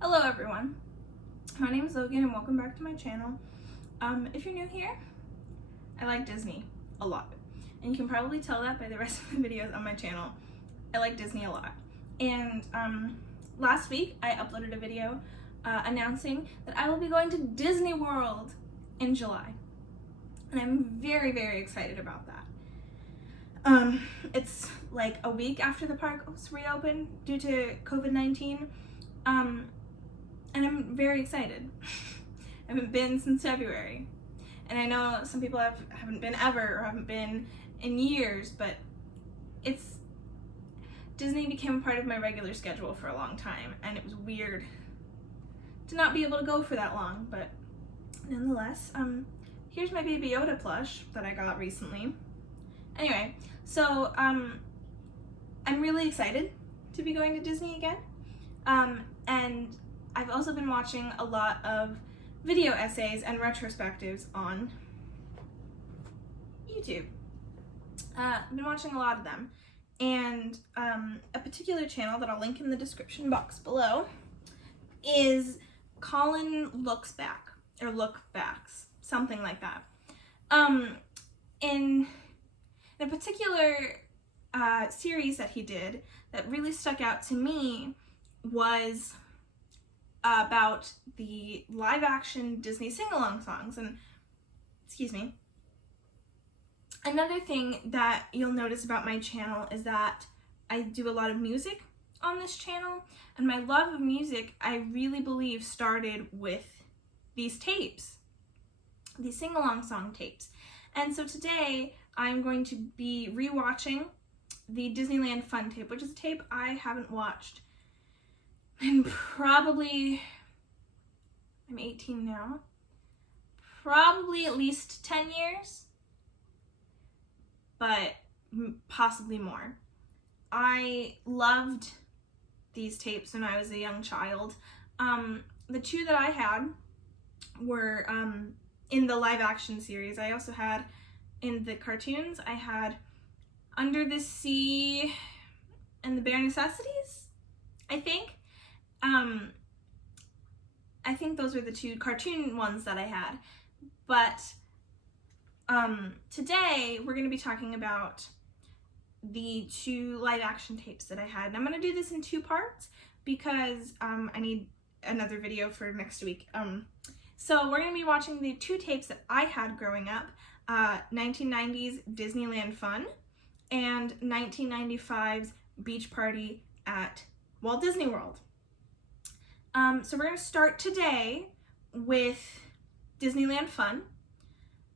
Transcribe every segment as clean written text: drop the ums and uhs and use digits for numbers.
Hello everyone, my name is Logan and welcome back to my channel. If you're new here, I like Disney a lot, and you can probably tell that by the rest of the videos on my channel. I like Disney a lot, and last week I uploaded a video announcing that I will be going to Disney World in July, and I'm very excited about that. It's like a week after the park was reopened due to COVID-19. And I'm very excited. I haven't been since February. And I know some people haven't been ever or haven't been in years, but Disney became a part of my regular schedule for a long time, and it was weird to not be able to go for that long, but nonetheless, here's my Baby Yoda plush that I got recently. Anyway, so I'm really excited to be going to Disney again. And I've also been watching a lot of video essays and retrospectives on YouTube. I've been watching a lot of them, and a particular channel that I'll link in the description box below is Colin Looks Back, or Look Backs, something like that. In a particular series that he did that really stuck out to me was about the live action Disney sing-along songs. And excuse me, another thing that you'll notice about my channel is that I do a lot of music on this channel, and my love of music, I really believe, started with these tapes, these sing-along song tapes. And so today I'm going to be rewatching the Disneyland Fun tape, which is a tape I haven't watched and probably, I'm 18 now, probably at least 10 years, but possibly more. I loved these tapes when I was a young child. The two that I had were in the live action series. I also had, in the cartoons, I had Under the Sea and the Bare Necessities, I think. I think those were the two cartoon ones that I had, but today we're going to be talking about the two live action tapes that I had, and I'm going to do this in two parts because I need another video for next week. So we're going to be watching the two tapes that I had growing up, 1990's Disneyland Fun and 1995's Beach Party at Walt Disney World. So we're going to start today with Disneyland Fun.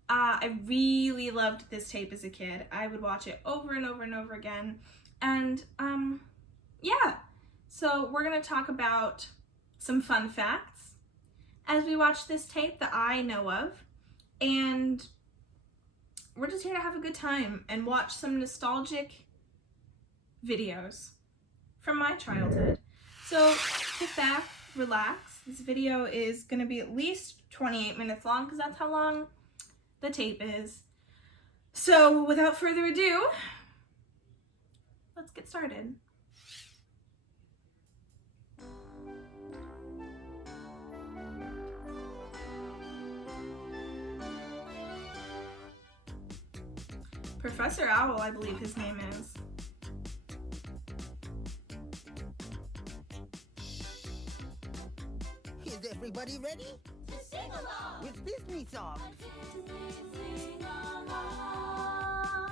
I really loved this tape as a kid. I would watch it over and over and over again. And yeah, so we're going to talk about some fun facts as we watch this tape that I know of. And we're just here to have a good time and watch some nostalgic videos from my childhood. So sit back, relax. This video is going to be at least 28 minutes long because that's how long the tape is. So without further ado, let's get started. Professor Owl, I believe his name is. Is everybody ready? To sing along With Disney songs.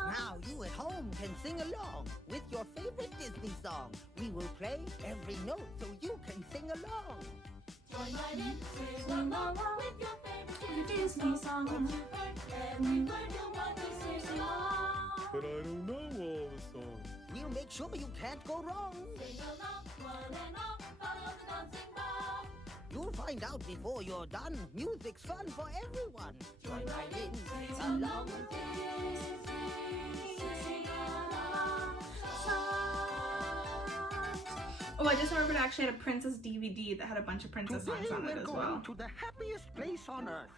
Now you at home can sing along with your favorite Disney song. We will play every note so you can sing along. Join right in, sing along with your favorite Disney song. Every word you'll want to sing along. But I don't know all the songs. We'll make sure you can't go wrong. Sing along, one and all, follow the dancing ball. You'll find out before you're done. Music's fun for everyone. Join right in, sing along with Disney sing along songs. Oh, I just remembered I actually had a Princess DVD that had a bunch of princess songs Today on it we're as going well. to the happiest place on earth.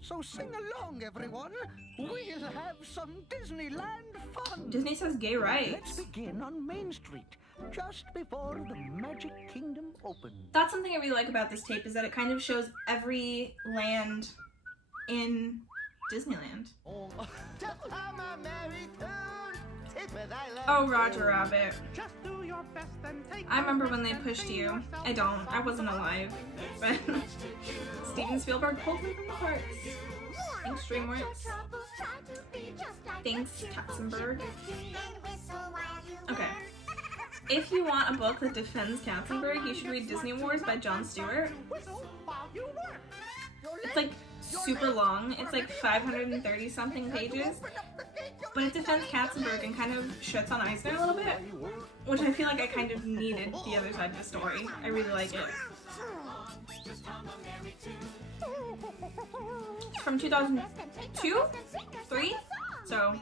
So sing along, everyone. We'll have some Disneyland fun. Disney says gay Let's rights. begin on Main Street, just before the Magic Kingdom opens. That's something I really like about this tape, is that it kind of shows every land in Disneyland. Oh, Roger Rabbit. I remember when they pushed you. I don't. I wasn't alive. But Steven Spielberg pulled me from the parks. Thanks, DreamWorks. Thanks, Katzenberg. Okay. If you want a book that defends Katzenberg, you should read Disney Wars by Jon Stewart. It's like super long. It's like 530 something pages. But it defends Katzenberg and kind of shits on Eisner a little bit, which I feel like I kind of needed the other side of the story. I really like it. It's from 2002? 3? So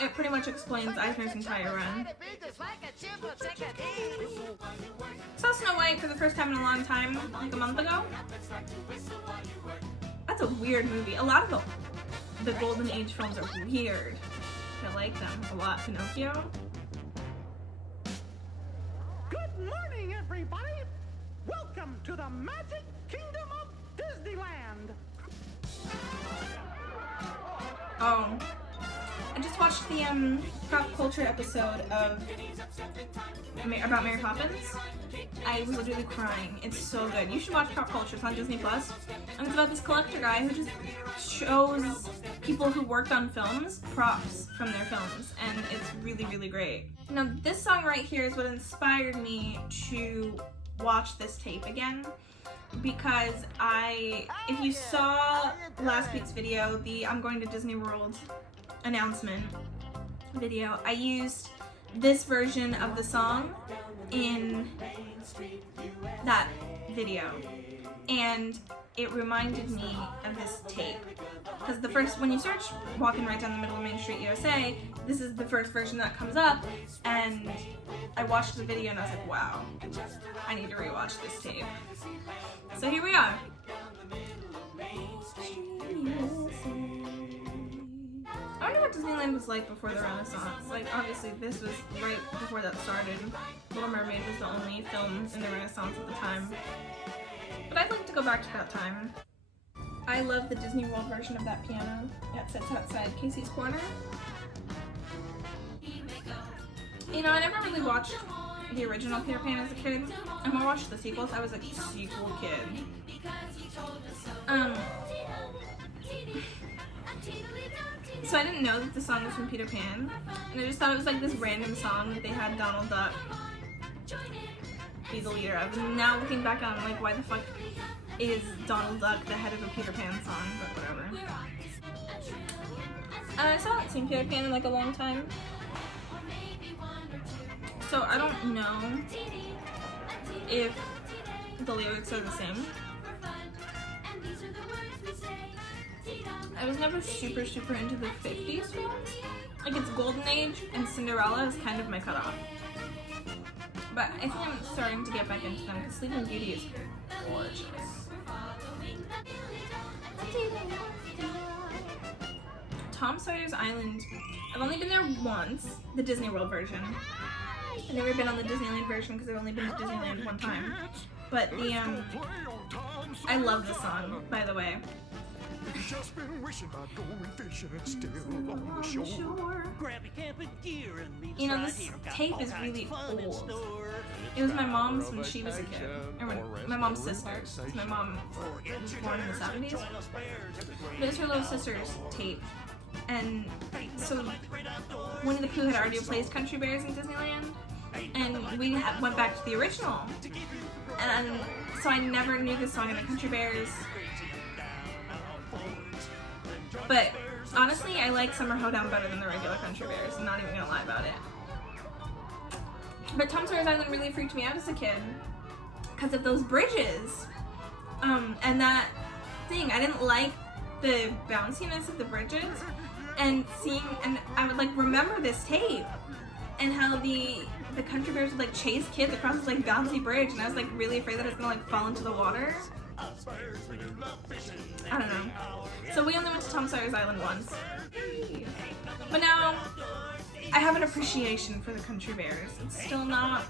it pretty much explains Eisner's entire run. Saw Snow White for the first time in a long time, like a month ago. That's a weird movie. A lot of the Golden Age films are weird. I like them a lot. Pinocchio. Good morning, everybody! Welcome to the Magic Kingdom of Disneyland! Oh. I just watched the pop culture episode of about Mary Poppins. I was literally crying. It's so good. You should watch Pop Culture. It's on Disney Plus, and it's about this collector guy who just shows people who worked on films props from their films, and it's really, really great. Now, this song right here is what inspired me to watch this tape again, because if you saw last week's video, the I'm going to Disney World announcement video, I used this version of the song in that video, and it reminded me of this tape, because when you search Walking Right Down the Middle of Main Street USA, this is the first version that comes up, and I watched the video and I was like, wow, I need to rewatch this tape. So here we are. I wonder what Disneyland was like before the Renaissance. Like, obviously this was right before that started. Little Mermaid was the only film in the Renaissance at the time. But I'd like to go back to that time. I love the Disney World version of that piano that sits outside Casey's Corner. You know, I never really watched the original Peter Pan as a kid. I more watched the sequels. I was a sequel kid. So I didn't know that the song was from Peter Pan, and I just thought it was like this random song that they had Donald Duck be the leader of. And now looking back on it, I'm like, why the fuck is Donald Duck the head of a Peter Pan song? But whatever. I still haven't seen Peter Pan in like a long time, so I don't know if the lyrics are the same. I was never super into the 50s films. Like, it's Golden Age and Cinderella is kind of my cutoff. But I think I'm starting to get back into them because Sleeping Beauty is gorgeous. Tom Sawyer's Island, I've only been there once, the Disney World version. I've never been on the Disneyland version because I've only been to Disneyland one time. But I love the song, by the way. Just been wishing about going fishing and still on the shore. Grab your camping gear and meet us You know, right this here. Got tape all is kinds really of fun in old. store. It was my mom's when she was a kid. My mom's sister. It's my mom was born in the 70s. But it's her little sister's tape. And so Winnie the Pooh had already replaced Country Bears in Disneyland. And we went back to the original. And so I never knew this song in the Country Bears. But honestly, I like Summer Hoedown better than the regular Country Bears. I'm not even gonna lie about it. But Tom Sawyer's Island really freaked me out as a kid because of those bridges. And that thing. I didn't like the bounciness of the bridges. And I would like remember this tape and how the Country Bears would like chase kids across this like bouncy bridge, and I was like really afraid that it was gonna like fall into the water. I don't know. So we only went to Tom Sawyer's Island once. But now I have an appreciation for the Country Bears. It's still not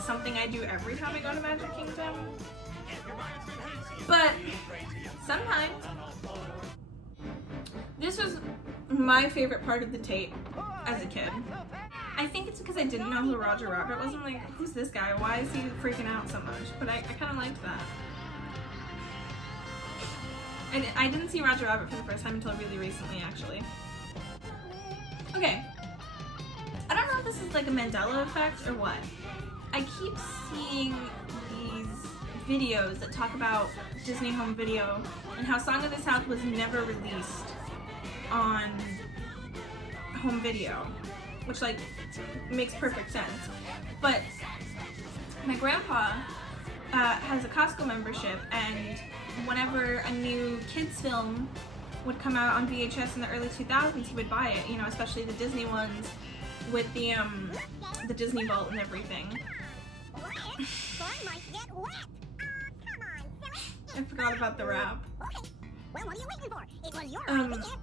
something I do every time I go to Magic Kingdom, but sometimes. This was my favorite part of the tape as a kid. I think it's because I didn't know who Roger Rabbit was. I'm like, who's this guy? Why is he freaking out so much? But I kind of liked that. And I didn't see Roger Rabbit for the first time until really recently, actually. Okay. I don't know if this is like a Mandela effect or what. I keep seeing these videos that talk about Disney Home Video and how Song of the South was never released on home video, which like makes perfect sense. But my grandpa has a Costco membership, and whenever a new kids film would come out on VHS in the early 2000s, he would buy it, you know, especially the Disney ones with the Disney Vault and everything. I forgot about the rap. Well, what are you waiting for? It was your idea. Let's go.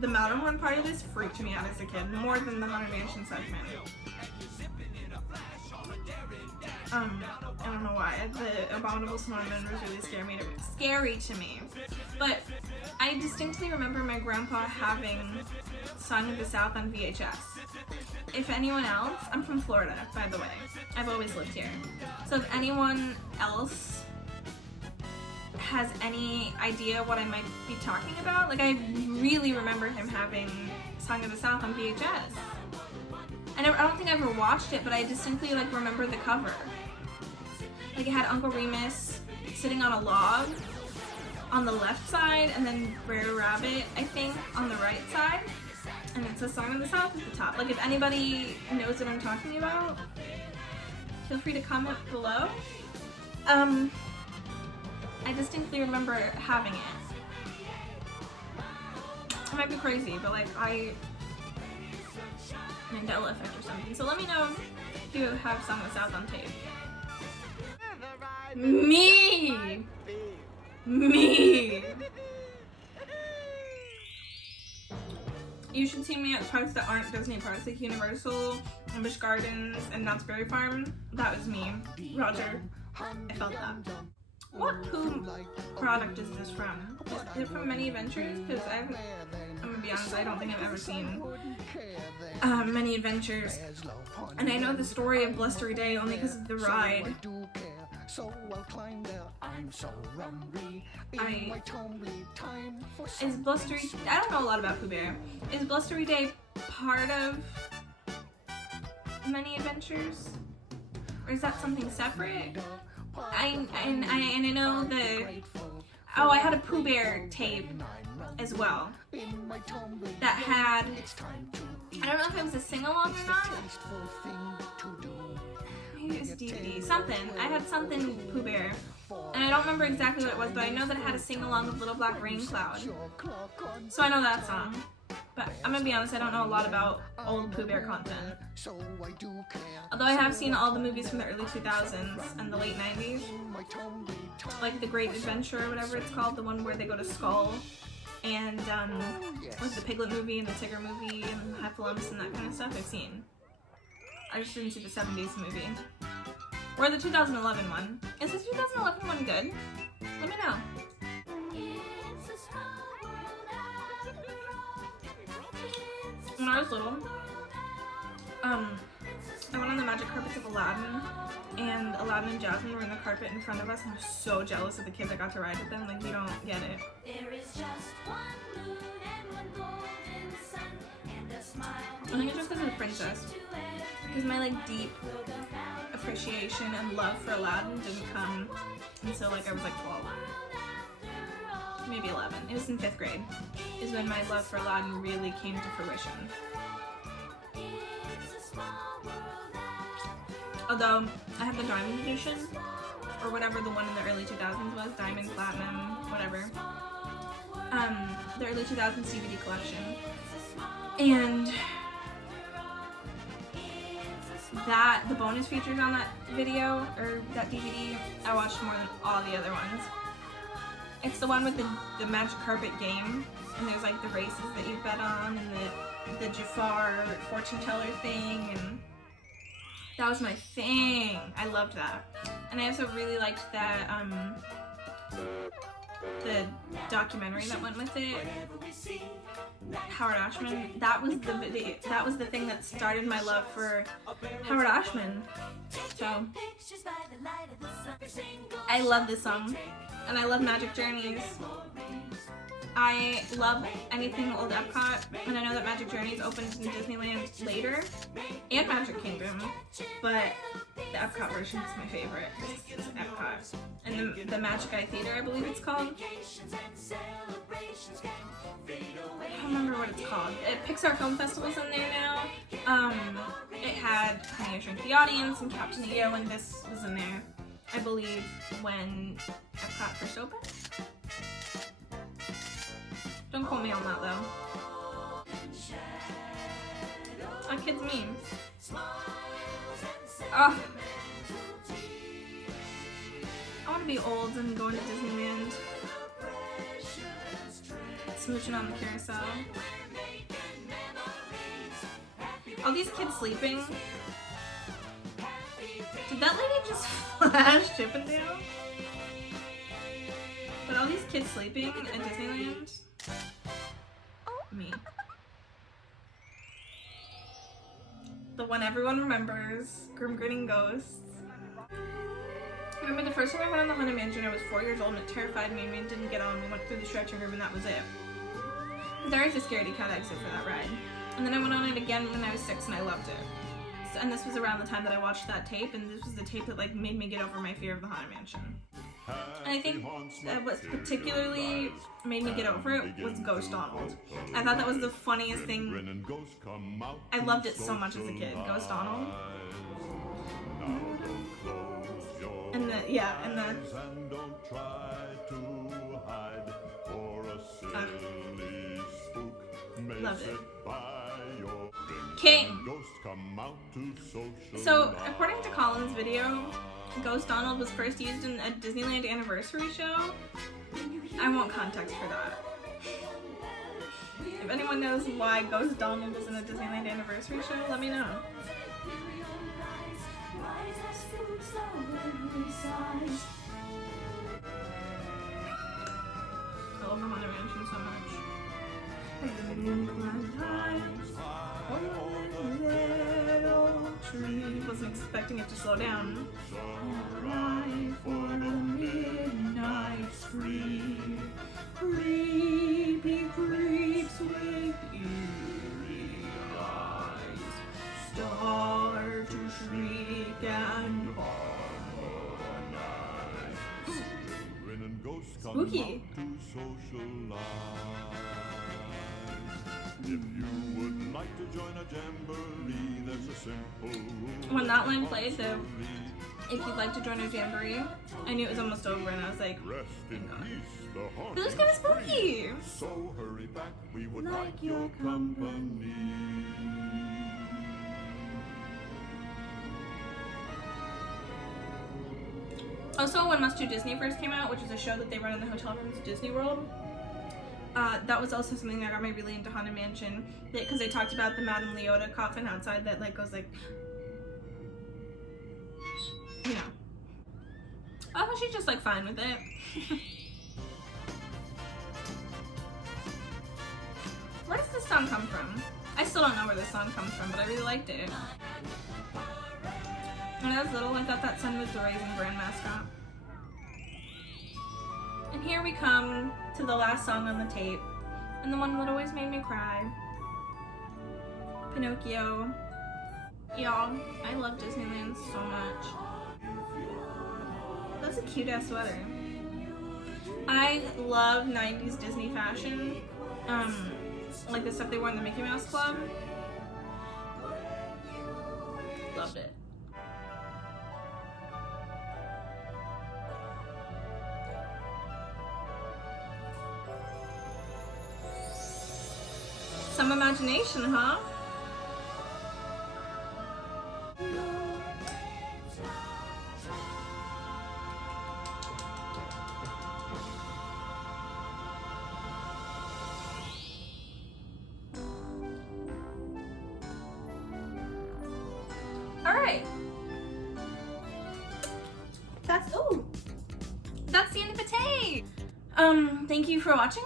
The Matterhorn part of this freaked me out as a kid, more than the Haunted Mansion segment. I don't know why. The Abominable Snowman was really scary to me. But I distinctly remember my grandpa having Song of the South on VHS. If anyone else, I'm from Florida, by the way. I've always lived here. So if anyone else has any idea what I might be talking about, like I really remember him having Song of the South on VHS. I don't think I ever watched it, but I distinctly like remember the cover. Like it had Uncle Remus sitting on a log on the left side, and then Brer Rabbit, I think, on the right side. And it says Song of the South at the top. Like if anybody knows what I'm talking about, feel free to comment below. I distinctly remember having it. I might be crazy, but like Mandela effect or something. So let me know if you have Song of the South on tape. Me! You should see me at parks that aren't Disney parks, like Universal, and Busch Gardens, and Knott's Berry Farm. That was me. Roger. I felt that. What Pooh product is this from? Is it from Many Adventures? Because I'm gonna be honest, I don't think I've ever seen Many Adventures. And I know the story of Blustery Day only because of the ride. Is Blustery... I don't know a lot about Pooh Bear. Is Blustery Day part of Many Adventures? Or is that something separate? I know the... Oh, I had a Pooh Bear tape as well that had... I don't know if it was a sing-along or not. Maybe it was DVD. Something. I had something Pooh Bear. And I don't remember exactly what it was, but I know that it had a sing-along of Little Black Rain Cloud. So I know that song. But I'm gonna be honest, I don't know a lot about old Pooh Bear content. Although I have seen all the movies from the early 2000s and the late 90s. Like The Great Adventure or whatever it's called, the one where they go to Skull. And like the Piglet movie and the Tigger movie and Heffalumps and that kind of stuff I've seen. I just didn't see the 70s movie. Or the 2011 one. Is the 2011 one good? Let me know. When I was little, I went on the magic carpets of Aladdin, and Aladdin and Jasmine were in the carpet in front of us, and I was so jealous of the kids that got to ride with them. Like, you don't get it. There is just one moon and one golden sun and a smile. I think it's just because of the princess. Because my like deep appreciation and love for Aladdin didn't come until like I was like 12. Maybe 11. It was in 5th grade. Is when my love for Aladdin really came to fruition. Although I have the Diamond Edition, or whatever the one in the early 2000s was, Diamond, Platinum, whatever. The early 2000s DVD collection. And the bonus features on that video, or that DVD, I watched more than all the other ones. It's the one with the magic carpet game, and there's like the races that you bet on, and the Jafar fortune teller thing, and that was my thing. I loved that. And I also really liked that the documentary that went with it. Howard Ashman. That was the video. That was the thing that started my love for Howard Ashman. So I love this song, and I love Magic Journeys. I love anything old Epcot, and I know that Magic Journeys opens in Disneyland later, and Magic Kingdom, but the Epcot version is my favorite. It's Epcot. And the Magic Eye Theater, I believe it's called. I don't remember what it's called. Pixar Film Festival's in there now. It had Honey, I Shrunk the Audience and Captain EO, and this was in there, I believe, when Epcot first opened. Don't quote me on that though. That kid's mean. Ugh. I want to be old and going to Disneyland. Smooching on the carousel. All these kids sleeping. Did that lady just flash Chippendale? But all these kids sleeping at Disneyland? Me. The one everyone remembers, Grim Grinning Ghosts. I remember the first time I went on the Haunted Mansion, I was 4 years old and it terrified me and we didn't get on. We went through the stretching room and that was it. There is a scaredy cat exit for that ride. And then I went on it again when I was 6 and I loved it. So, and this was around the time that I watched that tape, and this was the tape that like made me get over my fear of the Haunted Mansion. And I think what particularly made me get over it was Ghost Donald. I thought that was the funniest thing. I loved it so much as a kid. Ghost Donald. And the, yeah, and the... Loved it. King! So, according to Colin's video, Ghost Donald was first used in a Disneyland anniversary show. I want context for that. If anyone knows why Ghost Donald was in a Disneyland anniversary show, let me know. I love the Haunted Mansion so much. Wasn't expecting it to slow down. Alright for the midnight spree. Creepy creeps with eerie eyes start to shriek and harmonize. Spooky. If you would like to join a jamboree, there's a simple rule. When that line played, if you'd like to join a jamboree, I knew it was almost over and I was like, thank God. It was kind of spooky. So hurry back, we would like your company. Also, when Must Do Disney first came out, which is a show that they run in the hotel rooms at Disney World, that was also something that got me really into Haunted Mansion, because they talked about the Madame Leota coffin outside that like goes like, you know. Oh, she's just like fine with it. Where does this song come from? I still don't know where this song comes from, but I really liked it. When I was little, I thought that sun was the Raisin Bran mascot. And here we come to the last song on the tape, and the one that always made me cry. Pinocchio. Y'all, I love Disneyland so much. That's a cute ass sweater. I love 90s Disney fashion. Like the stuff they wore in the Mickey Mouse Club. Loved it. Some imagination, huh? that's the end of the tape. Thank you for watching.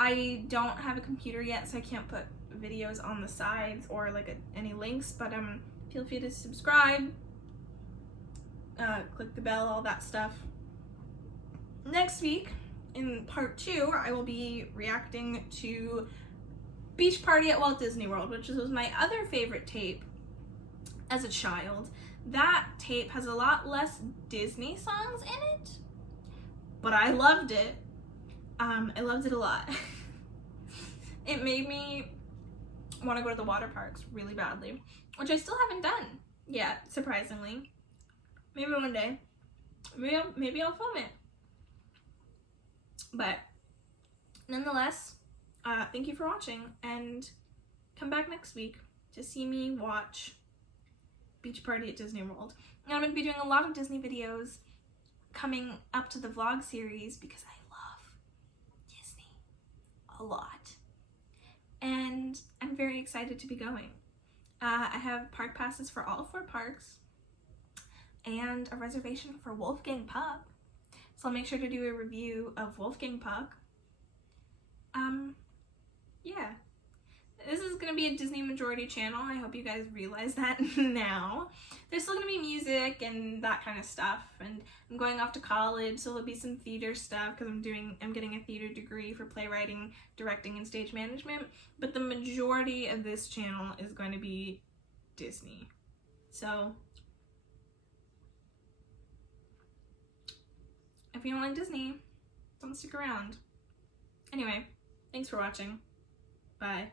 I don't have a computer yet, so I can't put videos on the sides or like any links, but feel free to subscribe, click the bell, all that stuff. Next week, in part 2, I will be reacting to Beach Party at Walt Disney World, which was my other favorite tape as a child. That tape has a lot less Disney songs in it, but I loved it. I loved it a lot. It made me want to go to the water parks really badly, which I still haven't done yet, surprisingly. Maybe one day. Maybe I'll film it. But nonetheless, thank you for watching, and come back next week to see me watch Beach Party at Disney World. And I'm going to be doing a lot of Disney videos coming up to the vlog series because I love Disney a lot. And I'm very excited to be going. I have park passes for all 4 parks and a reservation for Wolfgang Puck. So I'll make sure to do a review of Wolfgang Puck. Yeah. This is going to be a Disney majority channel. I hope you guys realize that now. There's still going to be music and that kind of stuff. And I'm going off to college, so there'll be some theater stuff because I'm getting a theater degree for playwriting, directing, and stage management. But the majority of this channel is going to be Disney. So if you don't like Disney, don't stick around. Anyway, thanks for watching. Bye.